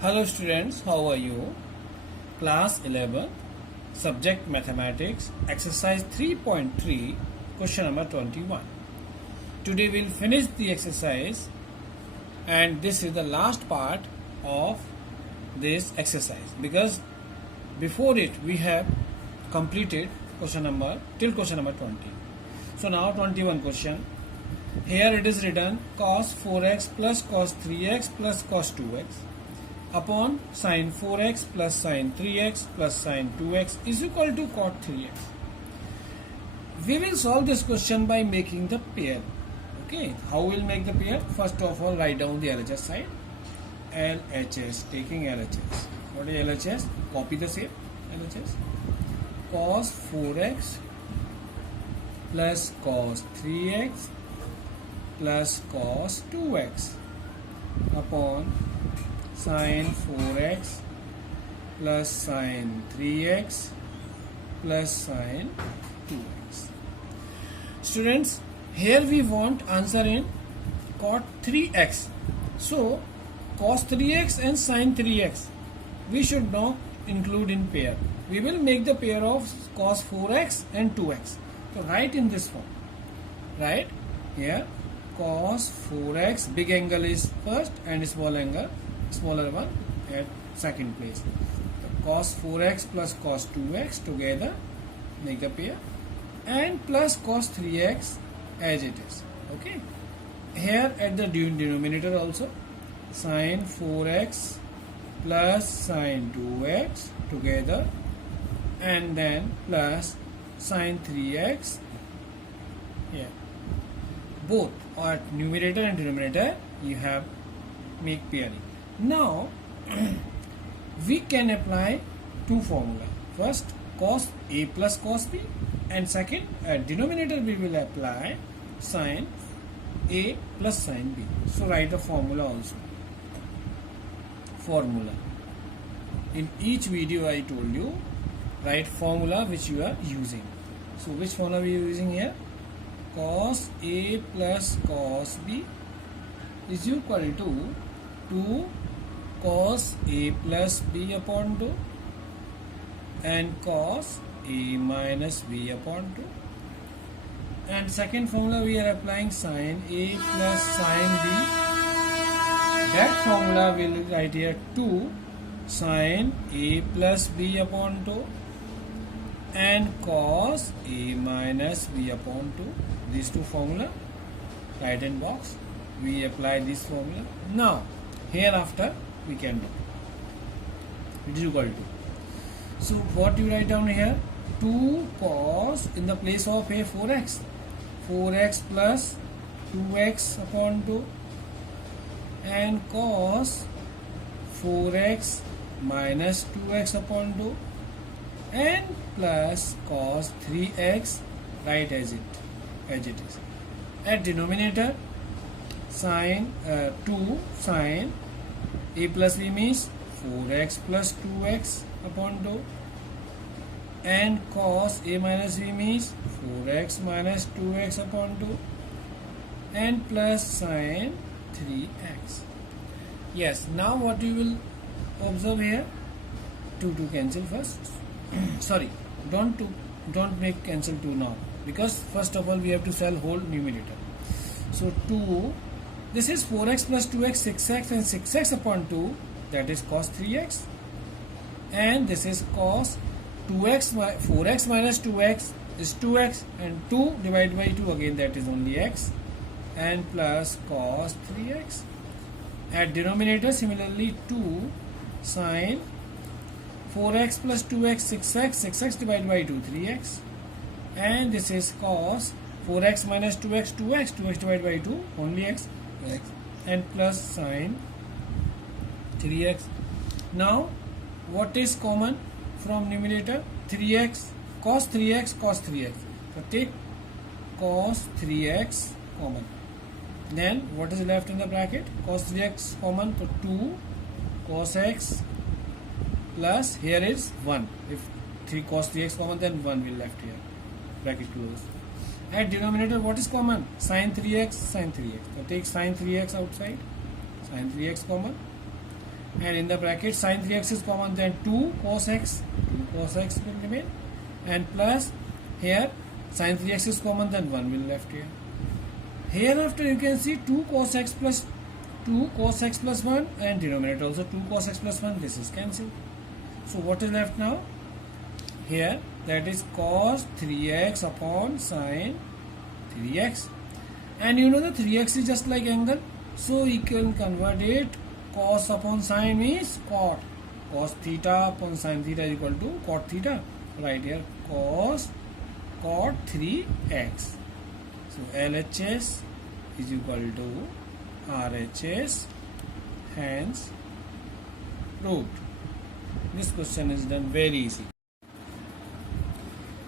Hello students, how are you? Class 11, Subject Mathematics, Exercise 3.3, Question number 21. Today we'll finish the exercise and this is the last part of this exercise because before it we have completed question number till question number 20. So now 21 question. Here it is written cos 4x plus cos 3x plus cos 2x upon sin 4x plus sin 3x plus sin 2x is equal to cot 3x. We will solve this question by making the pair. Okay, how we'll make the pair? First of all, write down the LHS side. LHS, taking LHS. What is LHS? Copy the same LHS. Cos 4x plus cos 3x plus cos 2x upon sin 4x plus sin 3x plus sin 2x. Students, here we want answer in cot 3x. So cos 3x and sin 3x we should not include in pair. We will make the pair of cos 4x and 2x. So write in this form. Right here cos 4x, big angle is first and small angle, smaller one at second place. So cos 4x plus cos 2x together make the pair and plus cos 3x as it is. Okay. Here at the denominator also sin 4x plus sin 2x together and then plus sin 3x here. Both at numerator and denominator you have make pairing. Now we can apply two formula. First cos A plus cos B and second at denominator we will apply sin A plus sin B. So write a formula also. Formula. In each video I told you write formula which you are using. So which formula we are using here? Cos A plus cos B is equal to 2 cos A plus B upon 2 and cos A minus B upon 2. And second formula we are applying sin A plus sin B. That formula we will write here 2 sin A plus B upon 2 and cos A minus B upon 2. These two formula, right hand box, we apply this formula. Now hereafter we can do it is equal to. So what you write down here? 2 cos in the place of a 4x. 4x plus 2x upon 2 and cos 4x minus 2x upon 2 and plus cos 3x right as it is. At denominator sin 2 sin A plus B means 4x plus 2x upon 2 and cos A minus B means 4x minus 2x upon 2 and plus sin 3x. Yes, now what you will observe here? 2 cancel first. Sorry, don't make cancel 2 now because first of all we have to sell whole numerator. So 2, this is 4x plus 2x 6x and 6x upon 2, that is cos 3x, and this is cos 2x 4x minus 2x is 2x and 2 divided by 2 again that is only x and plus cos 3x. At denominator similarly 2 sin 4x plus 2x 6x divided by 2 3x and this is cos 4x minus 2x 2x divided by 2 only x and plus sin 3x. Now what is common from numerator? 3x cos 3x. So take cos 3x common. Then what is left in the bracket? Cos 3x common, so 2 cos x plus here is 1. If 3 cos 3x common then 1 will left here. Bracket close. At denominator what is common? Sin 3x. So take sin 3x outside. Sin 3x common. and in the bracket sin 3x is common, then 2 cos x will remain, and plus here sin 3x is common, then 1 will left here. Hereafter you can see 2 cos x plus 1 and denominator also 2 cos x plus 1, this is cancelled. So what is left now? Here that is cos 3x upon sin 3x, and you know the 3x is just like angle, so you can convert it. Cos upon sin means cot. Cos theta upon sin theta is equal to cot theta. Right here cot 3x. So LHS is equal to RHS, hence proved. This question is done very easy.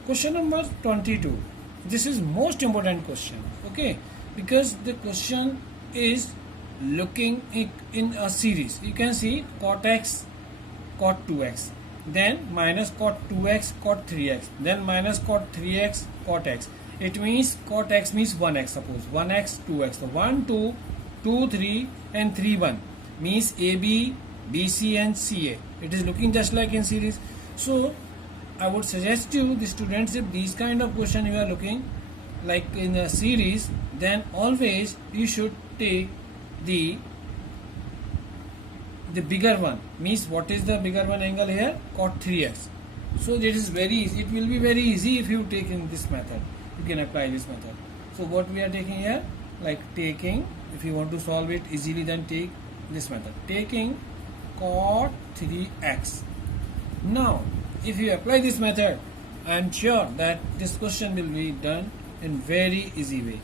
Question number 22. This is most important question, okay, because the question is looking in a series. You can see cot x, cot 2x, then minus cot 2x, cot 3x, then minus cot 3x, cot x. It means cot x means 1x, suppose 1x, 2x. So 1, 2, 2, 3 and 3, 1 means AB, BC and CA. It is looking just like in series. So I would suggest you, the students, if these kind of question you are looking like in a series, then always you should take the bigger one. Means what is the bigger one angle here? Cot 3x. So it is very easy. It will be very easy if you take in this method. You can apply this method. So what we are taking here, like taking, if you want to solve it easily, then take this method, taking cot 3x. Now if you apply this method, I am sure that this question will be done in very easy way.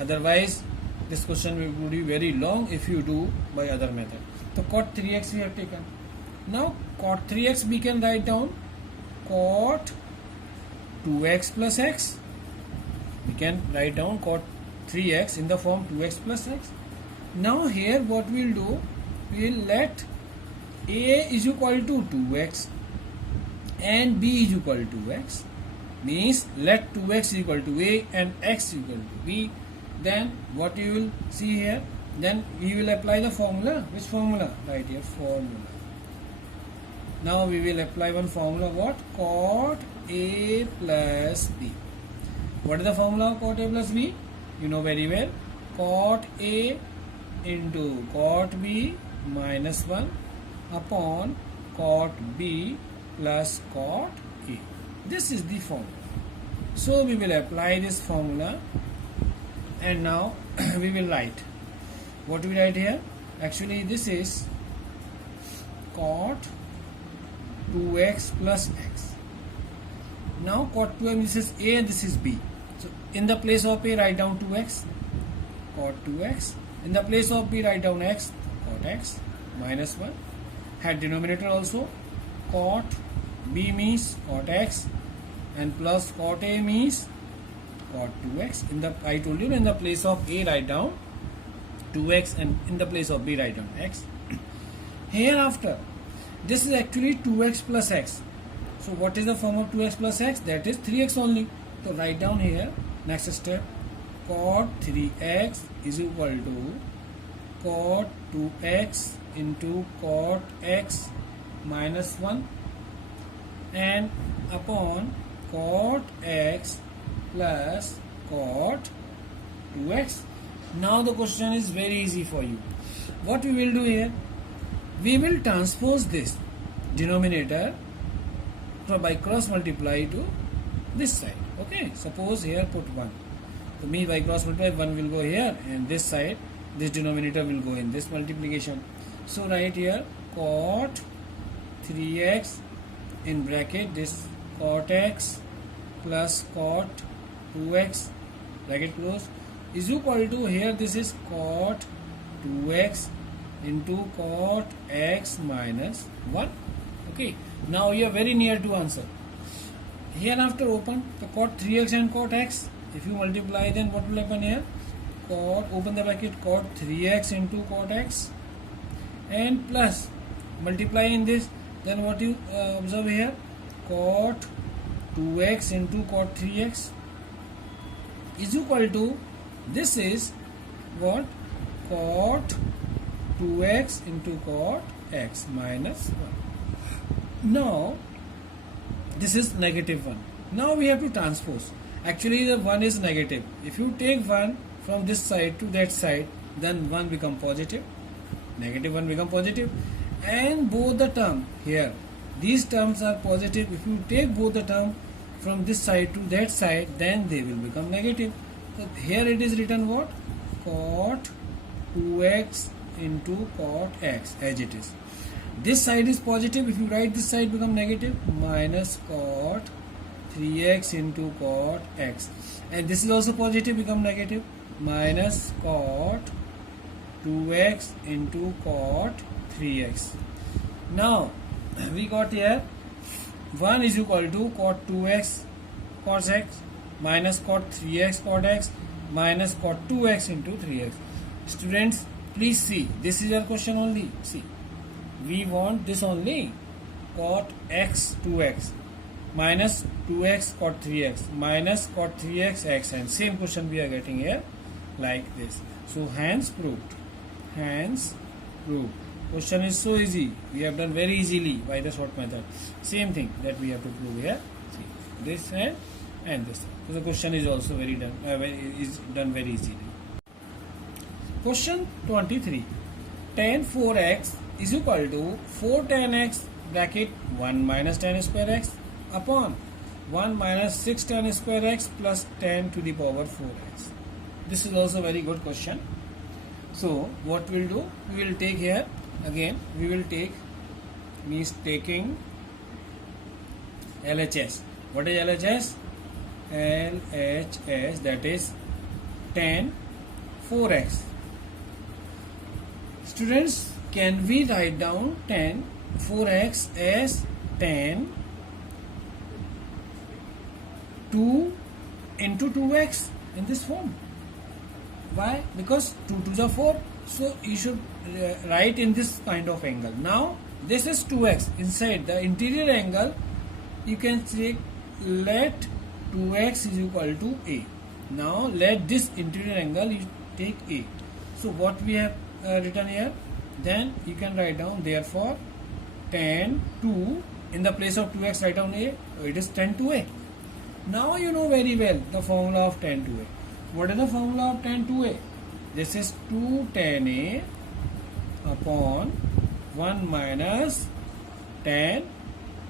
Otherwise this question will be very long if you do by other method. So cot 3x we have taken. Now cot 3x we can write down cot 2x plus x. We can write down cot 3x in the form 2x plus x. Now here what we will do, we will let a is equal to 2x and b is equal to x. Means let 2x equal to a and x equal to b. Then what you will see here, then we will apply the formula. Which formula? Right here, formula. Now we will apply one formula, what? Cot a plus b. What is the formula of cot a plus b? You know very well. Cot a into cot b minus 1 upon cot b plus cot a. This is the formula. So we will apply this formula, and now we will write. What we write here? Actually this is cot 2x plus x. Now cot 2x, this is a and this is b. So in the place of a write down 2x, cot 2x. In the place of b write down x, cot x minus 1. Had denominator also, cot b means cot x and plus cot a means cot 2x. In the, I told you, in the place of a write down 2x and in the place of b write down x. Hereafter this is actually 2x plus x. So what is the form of 2x plus x? That is 3x only. So write down here, next step, cot 3x is equal to cot 2x into cot x minus 1 and upon cot x plus cot 2x. Now the question is very easy for you. What we will do here? We will transpose this denominator by cross multiply to this side. Okay, suppose here put 1. So me by cross multiply 1 will go here, and this side this denominator will go in this multiplication. So write here cot 3x in bracket this cot x plus cot 2x bracket close is equal to, here this is cot 2x into cot x minus 1. Okay, now you are very near to answer. Hereafter open the cot 3x and cot x. If you multiply, then what will happen here? Cot, open the bracket, cot 3x into cot x and plus multiply in this, then what you observe here? Cot 2x into cot 3x is equal to, this is what? Cot 2x into cot x minus 1. Now this is negative 1. Now we have to transpose. Actually the 1 is negative. If you take 1 from this side to that side, then 1 become positive. Negative 1 become positive. And both the term here, these terms are positive. If you take both the term from this side to that side, then they will become negative. So here it is written what? Cot 2x into cot x, as it is. This side is positive. If you write this side become negative, minus cot 3x into cot x. And this is also positive, become negative, minus cot 2x into cot 3x. Now we got here 1 is equal to cot 2x cos x minus cot 3x cot x minus cot 2x into 3x. Students, please see, this is your question only. See, we want this only, cot x 2x minus 2x cot 3x minus cot 3x x, and same question we are getting here like this. So hence proved. Hence proved. Question is so easy. We have done very easily by the short method. Same thing that we have to prove here. See, this and this. So the question is also very done. Is done very easily. Question 23. Tan 4x is equal to 4 tan x bracket 1 minus tan square x upon 1 minus 6 tan square x plus tan to the power 4x. This is also very good question. So what we'll do, we will take here again, we will take, means taking LHS. What is LHS? LHS, that is tan 4x. Students, can we write down tan 4x as tan 2 into 2x in this form? Why? Because 2 to the 4. So you should write in this kind of angle. Now this is 2x. Inside the interior angle, you can say let 2x is equal to a. Now let this interior angle you take a. So what we have written here, then you can write down, therefore tan 2, in the place of 2x write down a, so it is tan 2a. Now you know very well the formula of tan 2a. What is the formula of tan 2a? This is 2 tan a upon 1 minus tan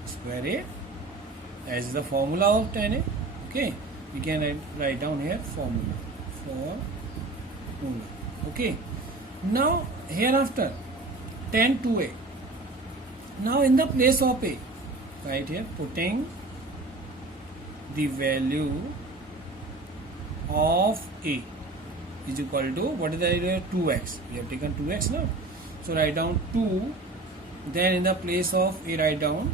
square a, as is the formula of tan a. Okay, we can write down here formula. Okay, now hereafter tan 2a. Now in the place of a, right here, putting the value of a is equal to, what is the area? 2x. We have taken 2x now. So write down 2, then in the place of a write down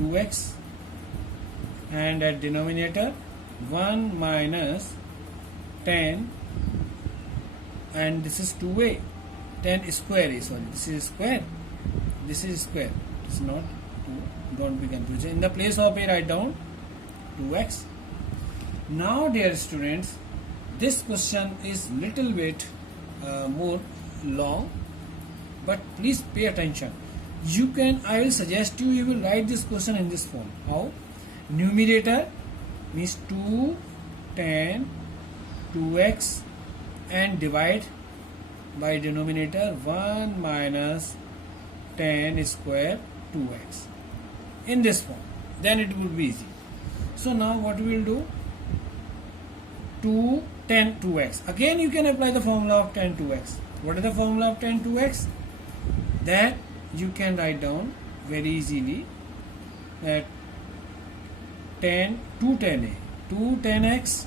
2x, and at denominator 1 minus 10, and this is 2a, 10 square is, sorry, this is square, this is square, it's not 2, don't be confused. In the place of a write down 2x. Now dear students, this question is little bit more long, but please pay attention. You can, I will suggest you will write this question in this form. How? Numerator means 2 tan 2x and divide by denominator 1 minus tan square 2x in this form. Then it will be easy. So now what we will do? 2 tan 2x. Again you can apply the formula of tan 2x. What is the formula of tan 2x? That you can write down very easily, that 2 tan a, 2 tan x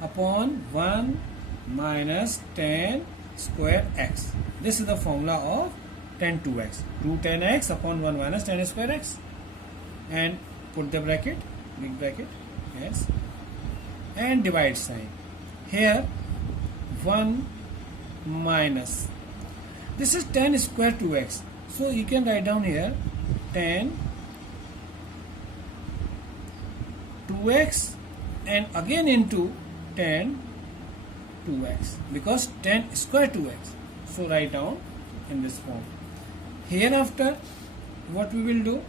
upon 1 minus tan square x. This is the formula of tan 2x. 2 tan x upon 1 minus tan square x, and put the bracket, big bracket, yes, and divide sign. Here 1 minus, this is tan square 2x. So you can write down here tan 2x and again into tan 2x, because tan square 2x. So write down in this form. Hereafter, what we will do,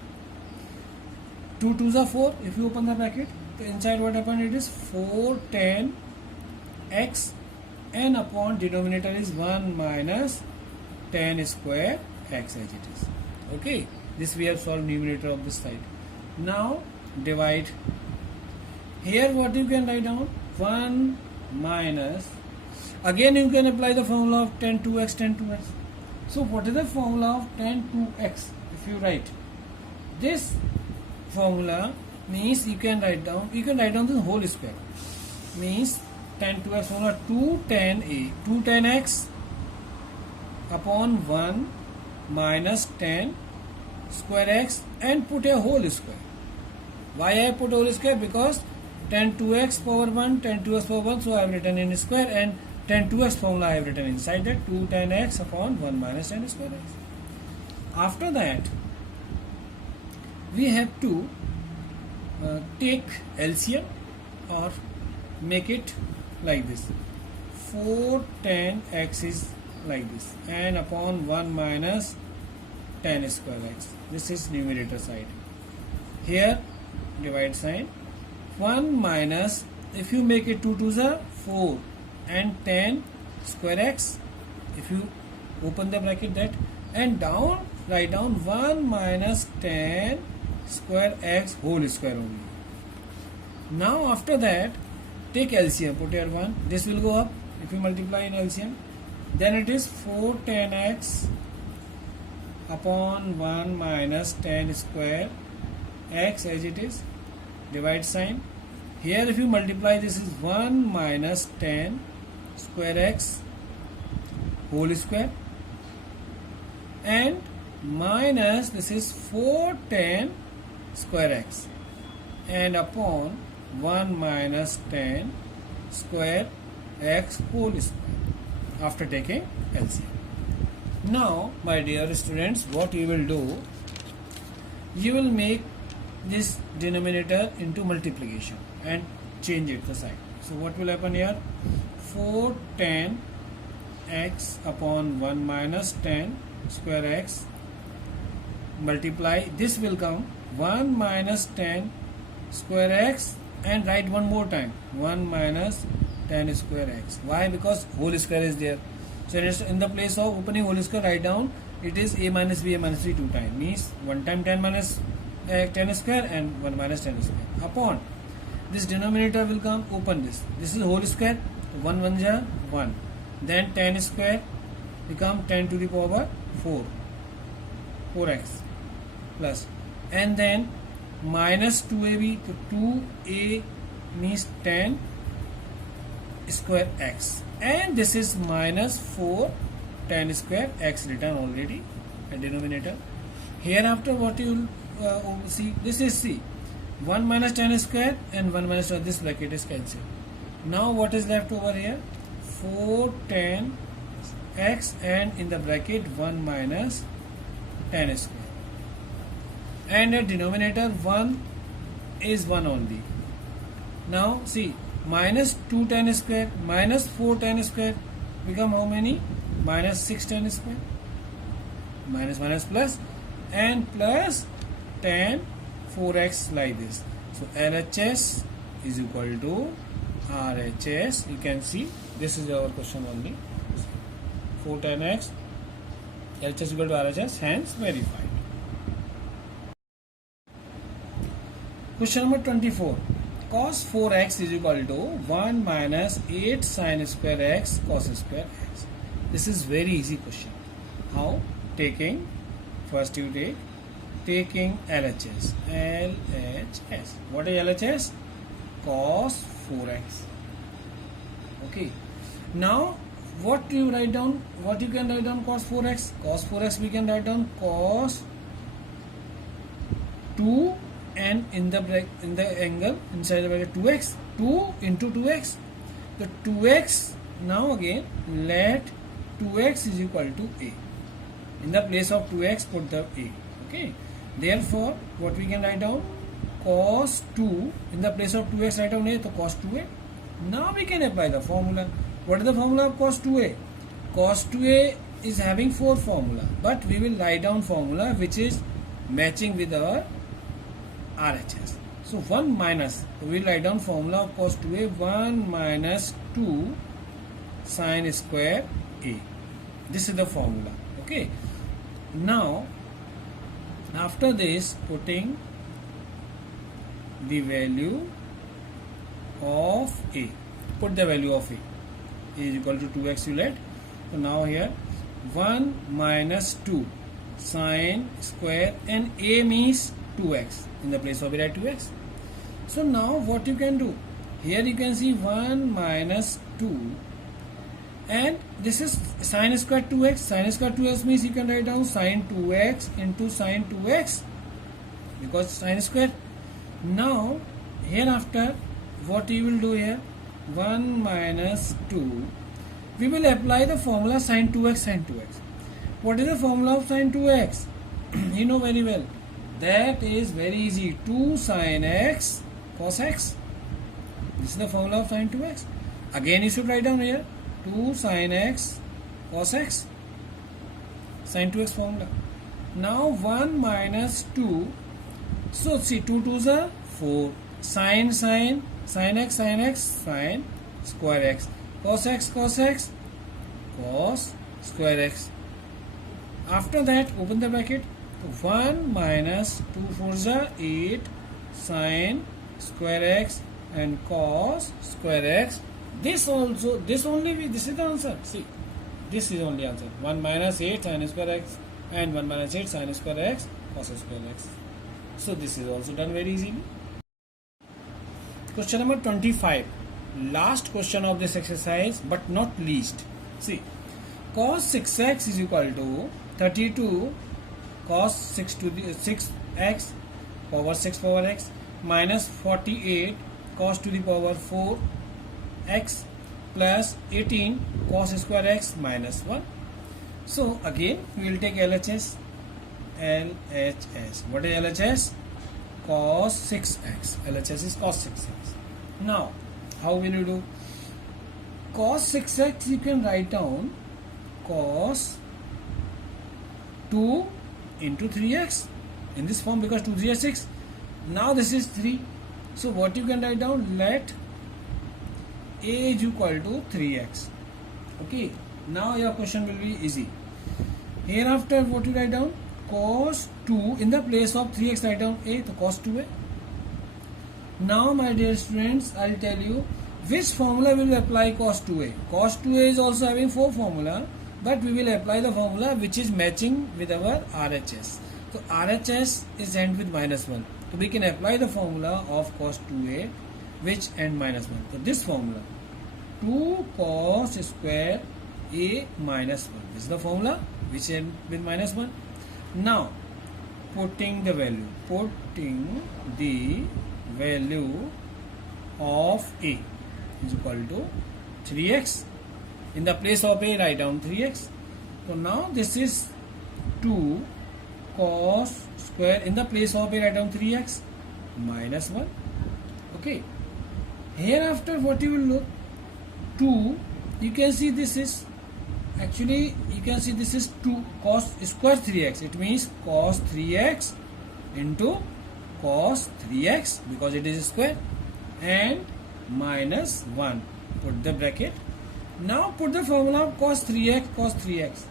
2 2s are 4. If you open the bracket, the inside what happened, it is 4 tan x, and upon denominator is 1 minus tan square x as it is. Okay, this we have solved numerator of this side. Now divide. Here what you can write down, 1 minus, again you can apply the formula of tan 2x, tan 2x. So what is the formula of tan 2x? If you write this formula, means you can write down the whole square, means tan 2x formula 2 tan x upon 1 minus tan square x, and put a whole square. Why I put whole square? Because tan 2x power 1, tan 2x power 1, so I have written in square, and tan 2x formula I have written inside that, 2 tan x upon 1 minus tan square x. After that, we have to take LCM or make it like this. 4 tan x is like this, and upon 1 minus tan square x. This is numerator side. Here divide sign. 1 minus, if you make it 2 2s are 4 and tan square x, if you open the bracket that, and down write down 1 minus tan square x whole square only. Now after that, take LCM, put here 1, this will go up if you multiply in LCM, then it is 4 tan x upon 1 minus tan square x as it is, divide sign. Here if you multiply, this is 1 minus tan square x whole square, and minus this is 4 tan square x, and upon 1 minus tan square x whole square after taking LCM. Now my dear students, what you will do, you will make this denominator into multiplication and change it the side. So what will happen here, 4 tan x upon 1 minus tan square x, multiply, this will come 1 minus tan square x, and write one more time 1 minus tan square x. Why? Because whole square is there. So in the place of opening whole square, write down it is a minus b a minus c 2 times, means 1 time tan minus tan square and 1 minus tan square, upon this denominator will come, open this is whole square, 1 1 ja 1, then tan square become 10 to the power 4x plus, and then minus 2ab, to 2a means tan square x, and this is minus 4 tan square x written already a denominator. Hereafter what you will see, this is c, 1 minus tan square and 1 minus this bracket is cancelled. Now what is left over here, 4 tan x, and in the bracket 1 minus tan square, and a denominator 1 is 1 only. Now see, minus 2 tan square minus 4 tan square become how many, minus 6 tan square, minus minus plus, and plus tan 4x like this. So LHS is equal to RHS. You can see this is our question only, 4 tan x, LHS is equal to RHS, hence verified. Question number 24. Cos 4x is equal to 1 minus 8 sin square x cos square x. This is very easy question. How? Taking, first you taking LHS. LHS. What is LHS? Cos 4x. Okay. Now what you write down? What you can write down cos 4x? Cos 4x we can write down cos 2, and in the angle inside the bracket 2x, 2 into 2x, the 2x, now again let 2x is equal to a, in the place of 2x put the a. Okay, therefore what we can write down, cos 2, in the place of 2x write down a, so cos 2a. Now we can apply the formula. What is the formula of cos 2a? Cos 2a is having 4 formula, but we will write down formula which is matching with our RHS. So 1 minus, we will write down formula of cos 2a, 1 minus 2 sine square a. This is the formula. Okay. Now after this, putting the value of a, put the value of a is equal to 2x you let. So now here 1 minus 2 sine square, and a means 2x, in the place of a write 2x. So now what you can do, here you can see 1 minus 2, and this is sine square 2x. Sine square 2x means you can write down sine 2x into sine 2x, because sine square. Now hereafter what you will do here, 1 minus 2, we will apply the formula sine 2x, sine 2x. What is the formula of sine 2x? You know very well. That is very easy. 2 sine x cos x. This is the formula of sine 2x. Again you should write down here 2 sine x cos x. Sine 2x formula. Now 1 minus 2. So see, 2 2s are 4. Sine x sine square x. Cos x cos square x. After that, open the bracket. 1 minus 2 4s are 8 sine square x and cos square x. This is the answer. See, this is only answer. 1 minus 8 sine square x and 1 minus 8 sine square x cos square x. So this is also done very easily. Question number 25. Last question of this exercise, but not least. See, cos 6x is equal to 32 cos 6x power 6 power x minus 48 cos to the power 4 x plus 18 cos square x minus 1. So again we will take LHS. What is LHS? Cos 6x. LHS is cos 6x. Now how will you do? Cos 6x you can write down cos 2 into 3x in this form, because 2 3 is 6. Now this is 3. So what you can write down? Let a is equal to 3x. Okay. Now your question will be easy. Hereafter what you write down? Cos 2 in the place of 3x write down a, so cos 2a. Now my dear students, I'll tell you which formula will apply cos 2a. Cos 2a is also having 4 formula, but we will apply the formula which is matching with our RHS. So RHS is end with minus 1. So we can apply the formula of cos 2a which end minus 1. So this formula 2 cos square a minus 1. This is the formula which end with minus 1. Now putting the value of a is equal to 3x. In the place of a write down 3x. So now this is 2 cos square, in the place of a write down 3x minus 1. Okay. Hereafter what you will look? 2, you can see this is actually, you can see this is 2 cos square 3x. It means cos 3x into cos 3x, because it is square, and minus 1. Put the bracket. Now put the formula of cos 3x,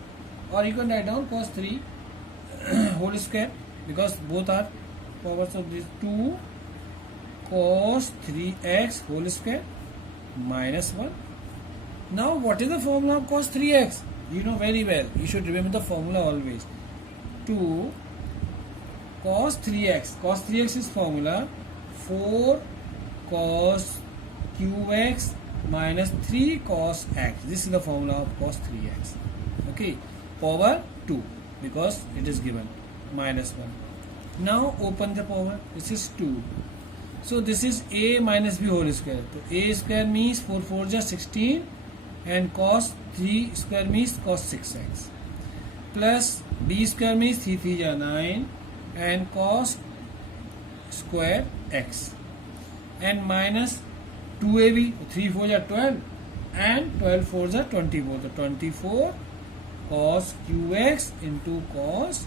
or you can write down cos 3 whole square, because both are powers of this. 2 cos 3x whole square minus 1. Now what is the formula of cos 3x? You know very well. You should remember the formula always. 2 cos 3x. Cos 3x is formula 4 cos qx minus 3 cos x. This is the formula of cos 3x. Okay. Power 2, because it is given minus 1. Now open the power. This is 2. So this is a minus b whole square. So a square means 4 4 is 16, and cos 3 square means cos 6x, plus b square means 3 3 is 9, and cos square x, and minus 2ab, 3 4 is 12, and 12 4 is 24. So 24 cos qx into cos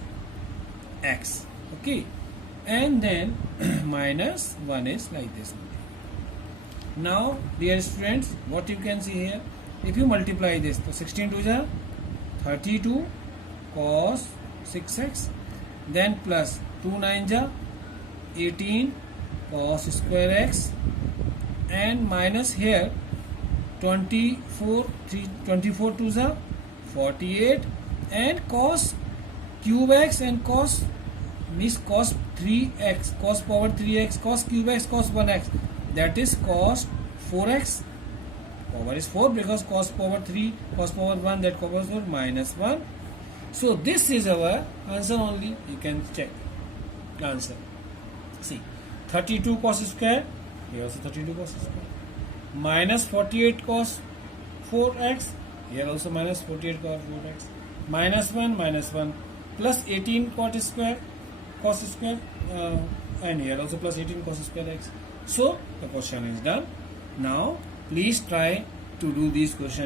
x. Okay, and then minus 1 is like this. Now dear students, what you can see here, if you multiply this, so 16 to the 32 cos 6x, then plus 2 9 ja 18 cos square x, and minus here 24 to the 48, and cos cube x and cos means cos 3x, cos power 3x, cos cube x, cos 1x, that is cos 4x. Power is 4 because cos power 3, cos power 1, that covers 4, minus 1. So this is our answer only. You can check answer. See, 32 cos square, here also 32 cos square, minus 48 cos 4x, here also minus 48 cos 4x, minus 1, plus 18 cos square, and here also plus 18 cos square x. So the question is done. Now please try to do this question